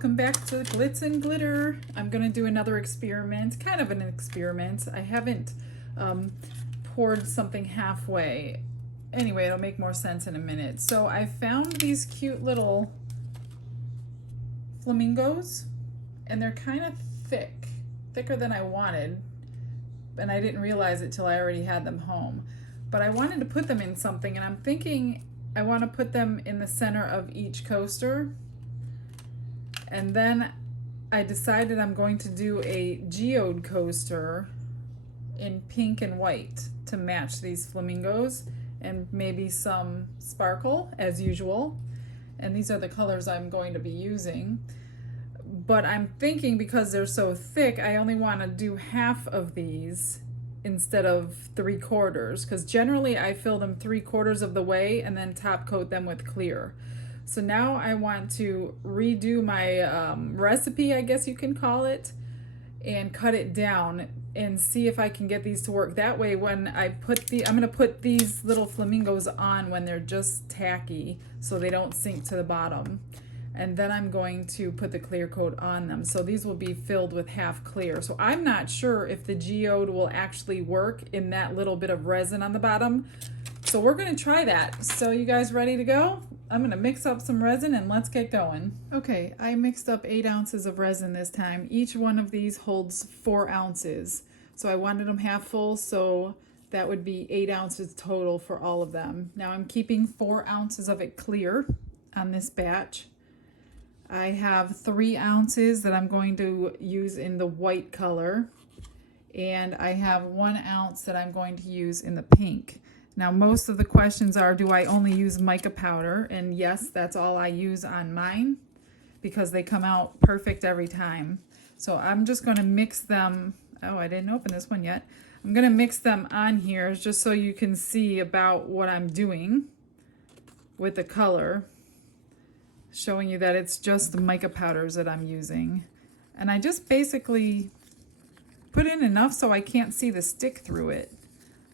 welcome back to Glitz and Glitter. I'm gonna do another experiment, kind of an experiment. I haven't poured something halfway. Anyway, it'll make more sense in a minute. So I found these cute little flamingos, and they're kind of thick, thicker than I wanted, and I didn't realize it till I already had them home. But I wanted to put them in something, and I'm thinking I want to put them in the center of each coaster. And then I decided I'm going to do a geode coaster in pink and white to match these flamingos, and maybe some sparkle as usual. And these are the colors I'm going to be using. But I'm thinking because they're so thick, I only want to do half of these instead of 3/4, because generally I fill them 3/4 of the way and then top coat them with clear. So now I want to redo my recipe, I guess you can call it, and cut it down and see if I can get these to work. That way when I put I'm going to put these little flamingos on when they're just tacky so they don't sink to the bottom. And then I'm going to put the clear coat on them. So these will be filled with half clear. So I'm not sure if the geode will actually work in that little bit of resin on the bottom. So we're going to try that. So you guys ready to go? I'm going to mix up some resin and let's get going. Okay, I mixed up 8 ounces of resin this time. Each one of these holds 4 ounces. So I wanted them half full, so that would be 8 ounces total for all of them. Now I'm keeping 4 ounces of it clear on this batch. I have 3 ounces that I'm going to use in the white color, and I have 1 ounce that I'm going to use in the pink. Now most of the questions are, do I only use mica powder? And yes, that's all I use on mine because they come out perfect every time. So I'm just going to mix them. Oh, I didn't open this one yet. I'm going to mix them on here just so you can see about what I'm doing with the color, showing you that it's just the mica powders that I'm using. And I just basically put in enough so I can't see the stick through it.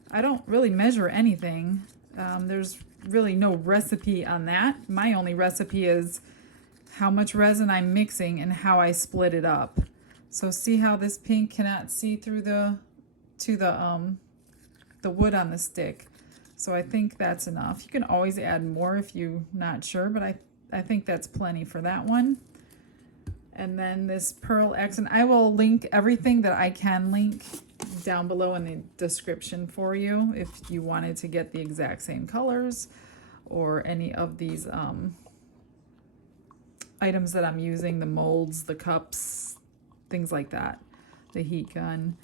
I don't really measure anything. There's really no recipe on that. My only recipe is how much resin I'm mixing and how I split it up. So see how this pink cannot see through the wood on the stick. So I think that's enough. You can always add more if you're not sure, but I think that's plenty for that one. And then this Pearl X, and I will link everything that I can link down below in the description for you if you wanted to get the exact same colors or any of these items that I'm using, the molds, the cups, things like that, the heat gun.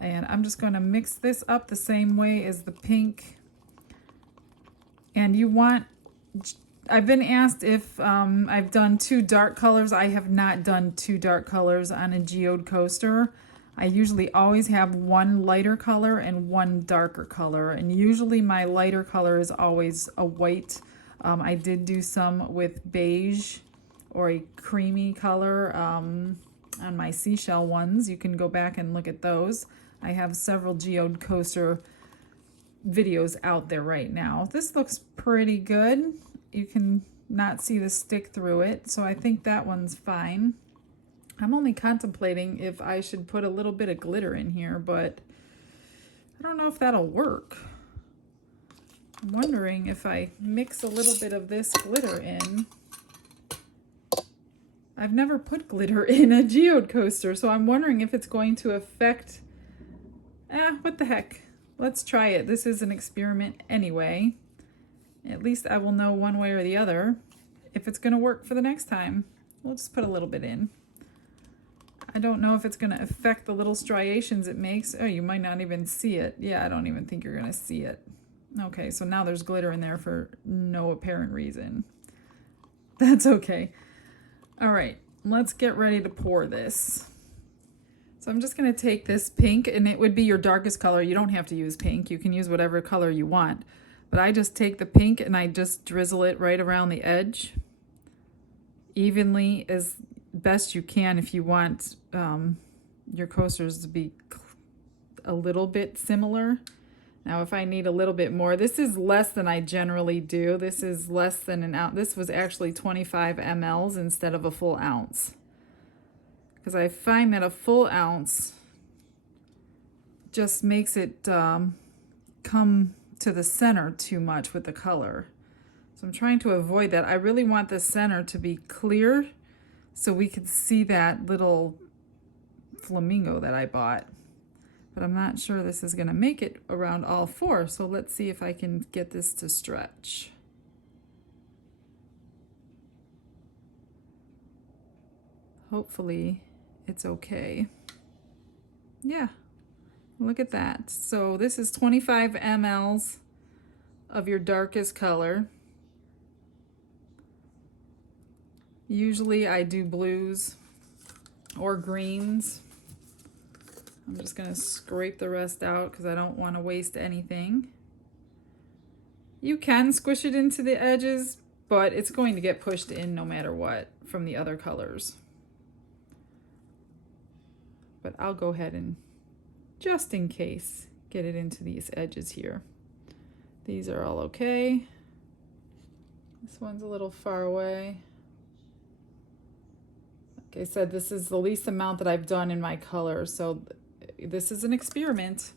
And I'm just going to mix this up the same way as the pink. And you want, I've been asked if I've done 2 dark colors. I have not done 2 dark colors on a geode coaster. I usually always have 1 lighter color and 1 darker color, and usually my lighter color is always a white. I did do some with beige or a creamy color on my seashell ones. You can go back and look at those. I have several geode coaster videos out there right now. This looks pretty good. You can not see the stick through it, so I think that one's fine. I'm only contemplating if I should put a little bit of glitter in here, but I don't know if that'll work. I'm wondering if I mix a little bit of this glitter in. I've never put glitter in a geode coaster, so I'm wondering if it's going to affect... what the heck. Let's try it. This is an experiment anyway. At least I will know one way or the other if it's going to work for the next time. We'll just put a little bit in. I don't know if it's going to affect the little striations it makes. Oh, you might not even see it. Yeah, I don't even think you're going to see it. Okay, so now there's glitter in there for no apparent reason. That's okay. All right, let's get ready to pour this. So I'm just going to take this pink, and it would be your darkest color. You don't have to use pink. You can use whatever color you want. But I just take the pink and I just drizzle it right around the edge, evenly as best you can if you want your coasters to be a little bit similar. Now if I need a little bit more, this is less than I generally do. This is less than an ounce. This was actually 25 mLs instead of a full ounce. Because I find that a full ounce just makes it come to the center too much with the color. So I'm trying to avoid that. I really want the center to be clear so we could see that little flamingo that I bought. But I'm not sure this is gonna make it around all four. So let's see if I can get this to stretch. Hopefully it's okay. Yeah, look at that. So this is 25 mLs of your darkest color. Usually I do blues or greens. I'm just gonna scrape the rest out because I don't want to waste anything. You can squish it into the edges, but it's going to get pushed in no matter what from the other colors. But I'll go ahead and, just in case, get it into these edges here. These are all okay. This one's a little far away. Like I said, this is the least amount that I've done in my color, so this is an experiment.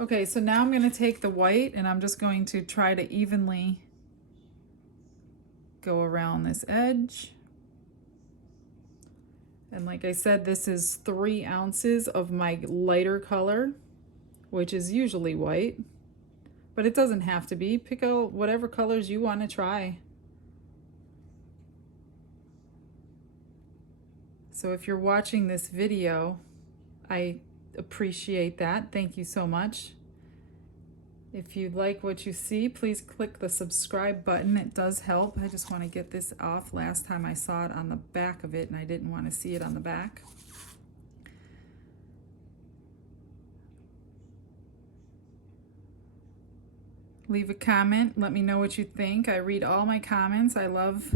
Okay, so now I'm going to take the white and I'm just going to try to evenly go around this edge. And like I said, this is 3 ounces of my lighter color, which is usually white, but it doesn't have to be. Pick out whatever colors you want to try. So if you're watching this video, I appreciate that. Thank you so much. If you like what you see, please click the subscribe button. It does help. I just want to get this off. Last time I saw it on the back of it and I didn't want to see it on the back. Leave a comment. Let me know what you think. I read all my comments. I love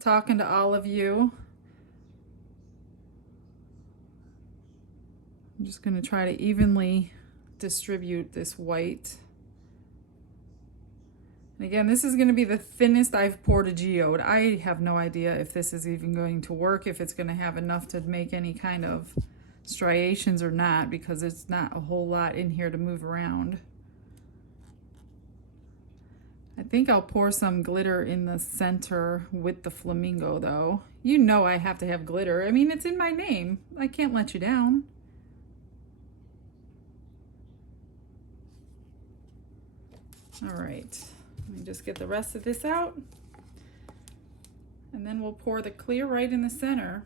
talking to all of you. I'm just going to try to evenly distribute this white. And again, this is going to be the thinnest I've poured a geode. I have no idea if this is even going to work, if it's going to have enough to make any kind of striations or not, because it's not a whole lot in here to move around. I think I'll pour some glitter in the center with the flamingo though. You know I have to have glitter. I mean, it's in my name. I can't let you down. All right, let me just get the rest of this out. And then we'll pour the clear right in the center.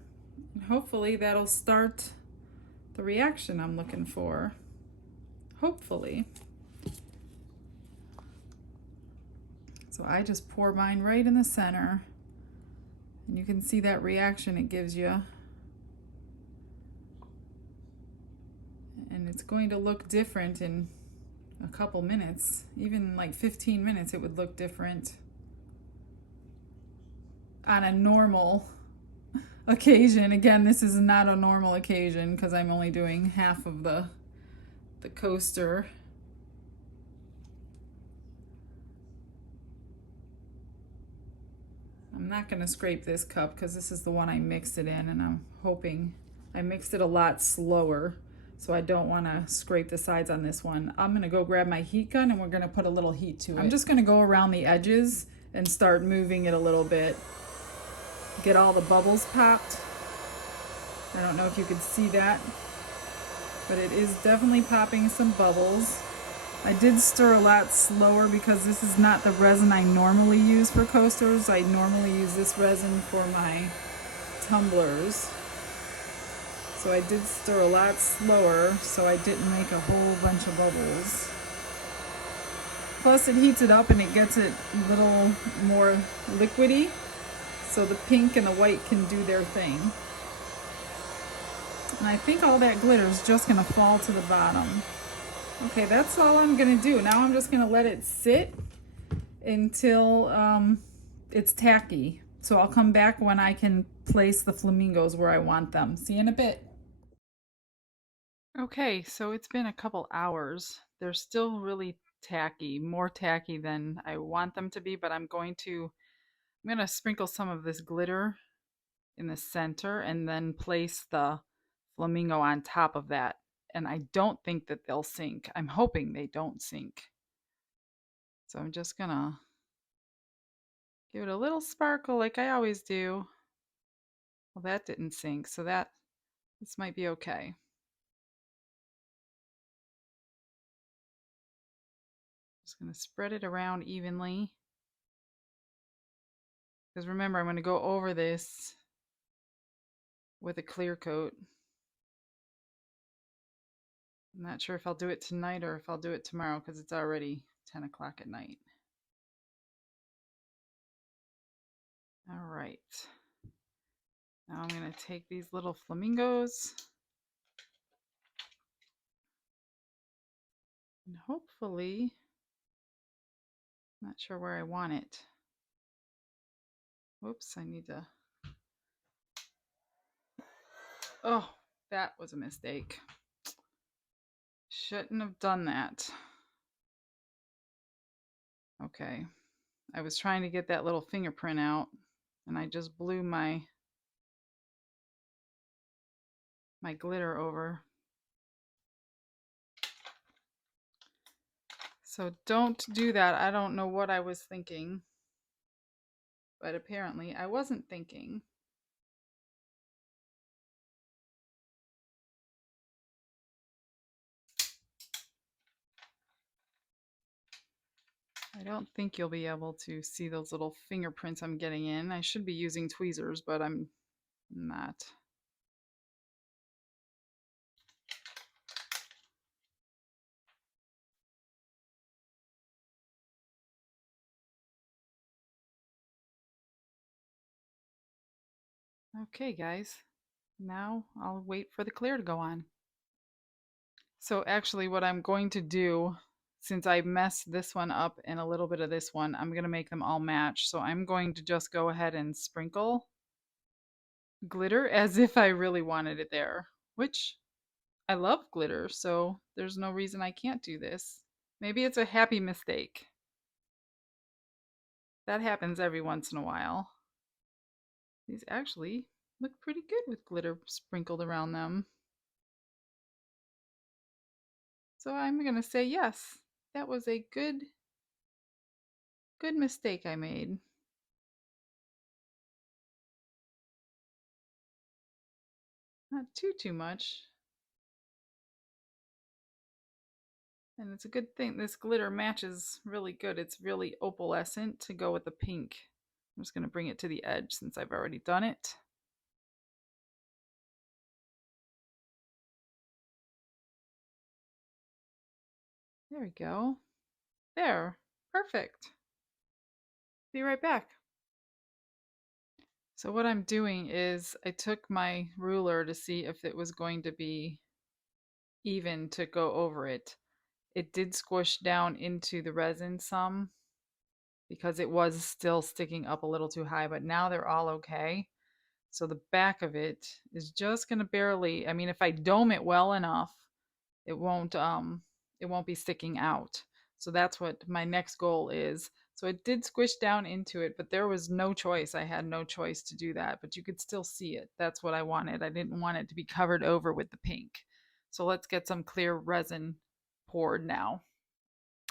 And hopefully that'll start the reaction I'm looking for. Hopefully. So I just pour mine right in the center. And you can see that reaction it gives you. And it's going to look different in a couple minutes, even like 15 minutes, it would look different. On a normal occasion, again, this is not a normal occasion because I'm only doing half of the coaster. I'm not going to scrape this cup because this is the one I mixed it in, and I'm hoping I mixed it a lot slower. So I don't want to scrape the sides on this one. I'm going to go grab my heat gun and we're going to put a little heat to it. I'm just going to go around the edges and start moving it a little bit. Get all the bubbles popped. I don't know if you could see that, but it is definitely popping some bubbles. I did stir a lot slower because this is not the resin I normally use for coasters. I normally use this resin for my tumblers. So I did stir a lot slower so I didn't make a whole bunch of bubbles. Plus it heats it up and it gets it a little more liquidy so the pink and the white can do their thing. And I think all that glitter is just going to fall to the bottom. Okay, that's all I'm going to do. Now I'm just going to let it sit until it's tacky. So I'll come back when I can place the flamingos where I want them. See you in a bit. Okay, so it's been a couple hours. They're still really tacky, more tacky than I want them to be, but I'm going to sprinkle some of this glitter in the center and then place the flamingo on top of that. And I don't think that they'll sink. I'm hoping they don't sink. So I'm just going to give it a little sparkle like I always do. Well, that didn't sink, so this might be okay. Just going to spread it around evenly. Because remember, I'm going to go over this with a clear coat. I'm not sure if I'll do it tonight or if I'll do it tomorrow because it's already 10 o'clock at night. All right. Now I'm going to take these little flamingos and hopefully, not sure where I want it. Whoops, I need to. Oh, that was a mistake. Shouldn't have done that. Okay. I was trying to get that little fingerprint out and I just blew my glitter over. So don't do that. I don't know what I was thinking, but apparently I wasn't thinking. I don't think you'll be able to see those little fingerprints I'm getting in. I should be using tweezers, but I'm not. Okay, guys. Now I'll wait for the clear to go on. So actually what I'm going to do, since I messed this one up and a little bit of this one, I'm going to make them all match. So I'm going to just go ahead and sprinkle glitter as if I really wanted it there, which I love glitter, so there's no reason I can't do this. Maybe it's a happy mistake. That happens every once in a while. These actually look pretty good with glitter sprinkled around them. So I'm going to say yes. That was a good mistake I made. Not too much. And it's a good thing this glitter matches really good. It's really opalescent to go with the pink. I'm just going to bring it to the edge since I've already done it. There we go. There. Perfect. Be right back. So what I'm doing is I took my ruler to see if it was going to be even to go over it. It did squish down into the resin some because it was still sticking up a little too high, but now they're all okay. So the back of it is just going to barely, I mean, if I dome it well enough, it won't be sticking out. So that's what my next goal is. So it did squish down into it, but there was no choice. I had no choice to do that, but you could still see it. That's what I wanted. I didn't want it to be covered over with the pink. So let's get some clear resin poured now.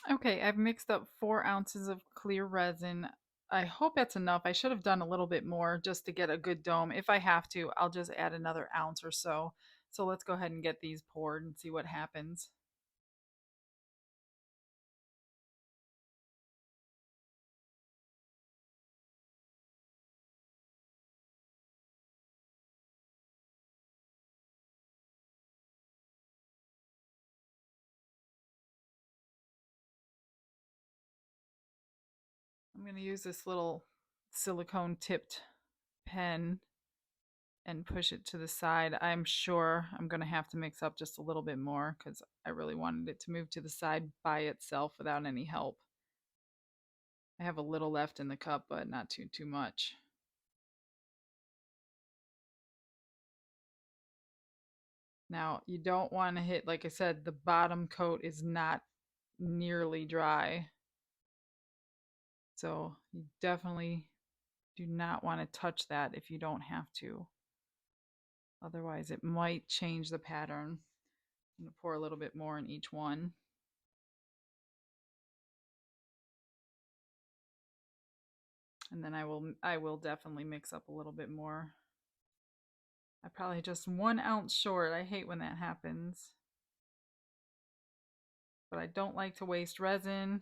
Okay, I've mixed up 4 ounces of clear resin. I hope that's enough. I should have done a little bit more just to get a good dome. If I have to, I'll just add another ounce or so. So let's go ahead and get these poured and see what happens. I'm going to use this little silicone tipped pen and push it to the side. I'm sure I'm going to have to mix up just a little bit more because I really wanted it to move to the side by itself without any help. I have a little left in the cup, but not too much. Now, you don't want to hit, like I said, the bottom coat is not nearly dry. So you definitely do not want to touch that if you don't have to. Otherwise, it might change the pattern. I'm going to pour a little bit more in each one. And then I will definitely mix up a little bit more. I probably just 1 ounce short. I hate when that happens. But I don't like to waste resin,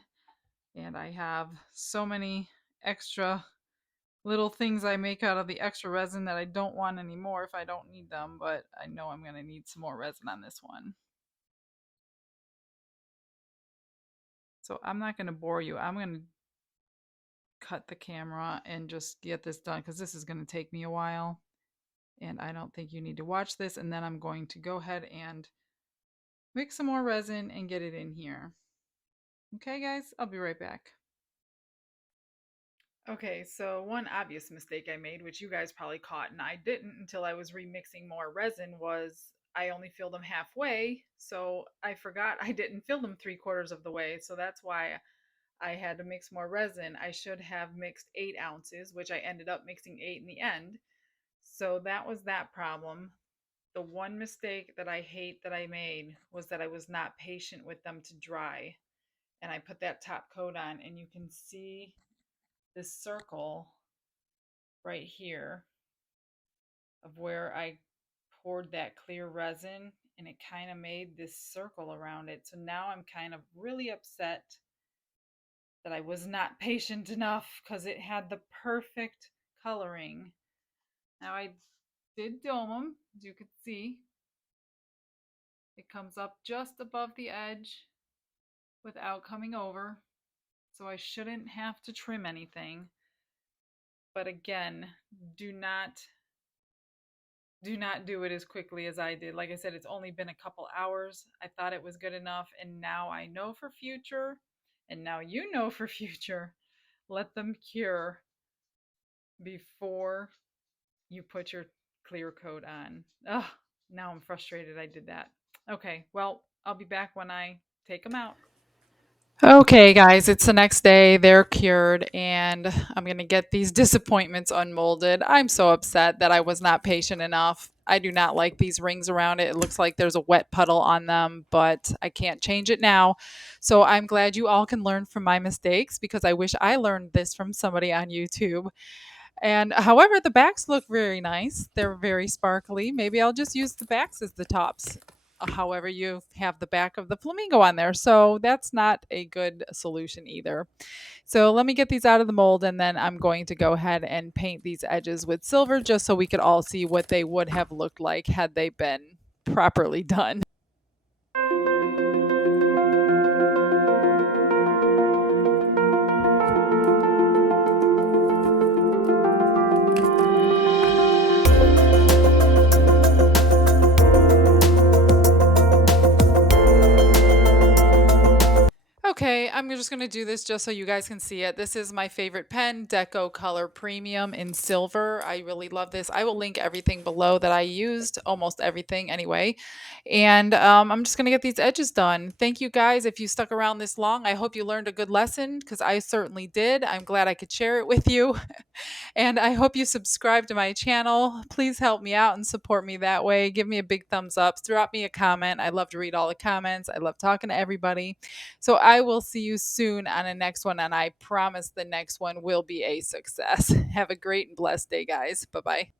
and I have so many extra little things I make out of the extra resin that I don't want anymore if I don't need them, but I know I'm going to need some more resin on this one. So I'm not going to bore you. I'm going to cut the camera and just get this done because this is going to take me a while. And I don't think you need to watch this. And then I'm going to go ahead and mix some more resin and get it in here. Okay, guys, I'll be right back. Okay, so one obvious mistake I made, which you guys probably caught and I didn't until I was remixing more resin, was I only filled them halfway. So I forgot I didn't fill them 3/4 of the way. So that's why I had to mix more resin. I should have mixed 8 ounces, which I ended up mixing 8 in the end. So that was that problem. The one mistake that I hate that I made was that I was not patient with them to dry. And I put that top coat on, and you can see this circle right here of where I poured that clear resin, and it kind of made this circle around it. So now I'm kind of really upset that I was not patient enough because it had the perfect coloring. Now I did dome them, as you can see. It comes up just above the edge without coming over. So I shouldn't have to trim anything. But again, do not do it as quickly as I did. Like I said, it's only been a couple hours. I thought it was good enough, and now I know for future, and now you know for future. Let them cure before you put your clear coat on. Ugh, now I'm frustrated I did that. Okay, well, I'll be back when I take them out. Okay, guys, it's the next day. They're cured, and I'm going to get these disappointments unmolded. I'm so upset that I was not patient enough. I do not like these rings around it. It looks like there's a wet puddle on them, but I can't change it now. So I'm glad you all can learn from my mistakes because I wish I learned this from somebody on YouTube. And however, the backs look very nice. They're very sparkly. Maybe I'll just use the backs as the tops. However, you have the back of the flamingo on there. So that's not a good solution either. So let me get these out of the mold, and then I'm going to go ahead and paint these edges with silver just so we could all see what they would have looked like had they been properly done. Okay, I'm just going to do this just so you guys can see it. This is my favorite pen, Deco Color Premium in silver. I really love this. I will link everything below that I used, almost everything anyway. And I'm just going to get these edges done. Thank you guys. If you stuck around this long, I hope you learned a good lesson because I certainly did. I'm glad I could share it with you. And I hope you subscribe to my channel. Please help me out and support me that way. Give me a big thumbs up. Drop me a comment. I love to read all the comments. I love talking to everybody. So I will see you soon on the next one. And I promise the next one will be a success. Have a great and blessed day, guys. Bye bye.